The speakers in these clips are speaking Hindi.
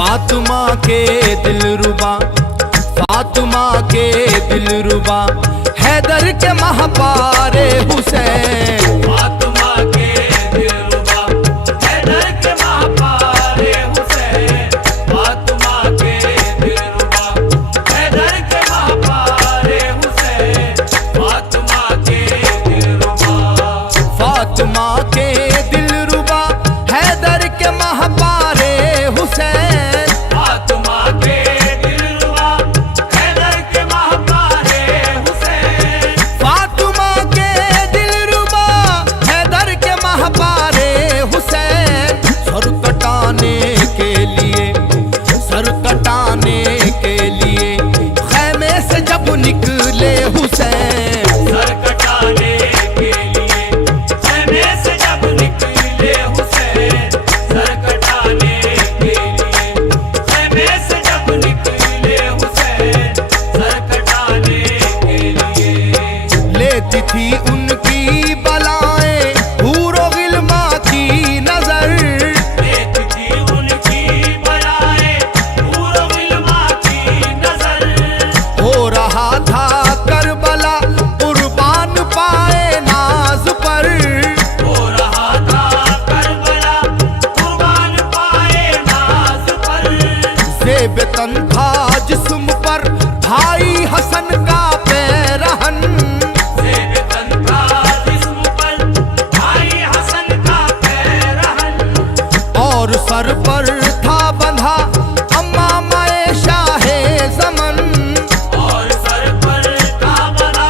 फातिमा के दिलरुबा, फातिमा के दिलरुबा, हैदर के महपारे हुसैन। फातिमा के दिलरुबा, हैदर के महपारे हुसैन। फातिमा के दिलरुबा, हैदर के महपारे हुसैन। फातिमा के दिलरुबा, फातिमा के दिलरुबा, हैदर के महपारे हुसैन। फातिमा के दिलरुबा, हैदर के महपारे हुसैन। फातिमा के दिलरुबा, हैदर के महपारे हुसैन। सर कटाने के लिए, सर कटाने के लिए खैमे से जब निकले हुसैन। सर कटाने के लिए खैमे से जब निकले हुसैन। सर कटाने के लिए खैमे से जब निकले हुसैन। सर कटाने के लिए लेती थी उनकी बलाएं हूरो गिल्मा की नजर। लेती थी उनकी बलाएं हूरो गिल्मा की नजर। हो रहा था करबला कुर्बान पाए नाज पर। हो रहा था करबला कुर्बान पाए नाज पर। ज़ेब तन था जिस्म पर भाई हसन का पैरहन। ज़ेब तन था जिस्म पर भाई हसन का पैरहन। और सर पर था बंधा अम्मामाए शाहे ज़मन। और सर पर था बंधा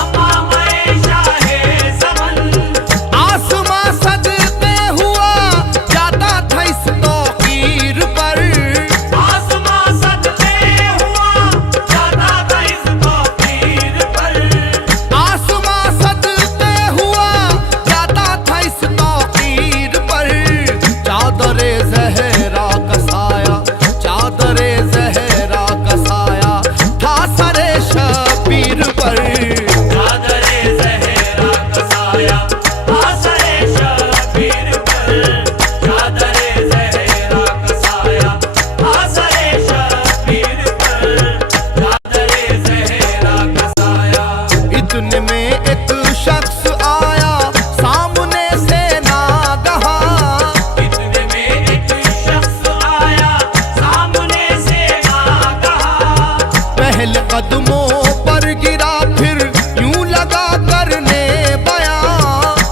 अम्मामाए शाहे ज़मन। आसमां सदके हुआ जाता था इस तौकीर पर। आसमां सदके हुआ जाता था इस तौकीर पर। आसमां सदके हुआ जाता था इस तौकीर पर। चादरे ज़हरा का साया, चादरे ज़हरा का साया था सरे शबीर पर। चादरे ज़हरा का साया आसरे शबीर पर। चादरे ज़हरा का साया आसरे शबीर पर। चादरे ज़हरा का साया। इतने में एक शख्स आया सामने से नागहा। इतने में एक शख्स आया सामने से नागहा। पहले कदमों पर गिरा फिर यूं लगा करने बयां।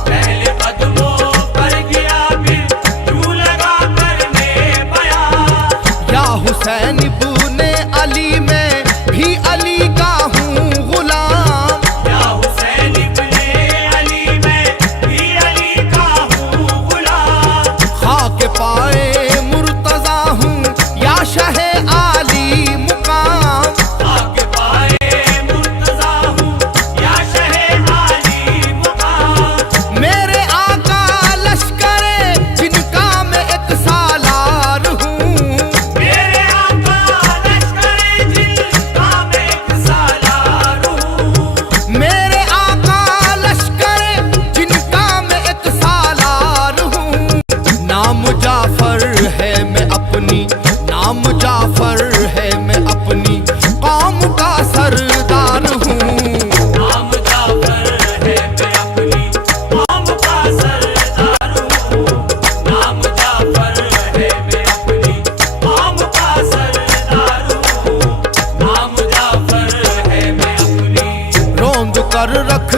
पहले कदमों पर गिरा फिर यूं लगा करने बयां। या हुसैन इब्ने अली में भी अली का हूँ गुलाम। या हुसैन इब्ने अली में भी अली का हूँ गुलाम। खाके पाए मुर्तजा हूँ या शहे आली मुकाम। आगे पाए मुर्तजा हूँ या शहे आली मुकाम। मेरे आका लश्करे जिनका मैं एक सालार हूँ। मेरे आका लश्करे जिनका मैं एक सालार हूँ। मेरे आका लश्करे जिनका मैं एक सालार हूँ। नाम जाफर है मैं अपनी, नाम जाफर है मैं अपनी कौम का सरदार हूँ। नाम जाफर है मैं अपनी कौम का सरदार हूँ। नाम जाफर है मैं अपनी कौम का सरदार हूँ। नाम जाफर है मैं अपनी रोंद कर रख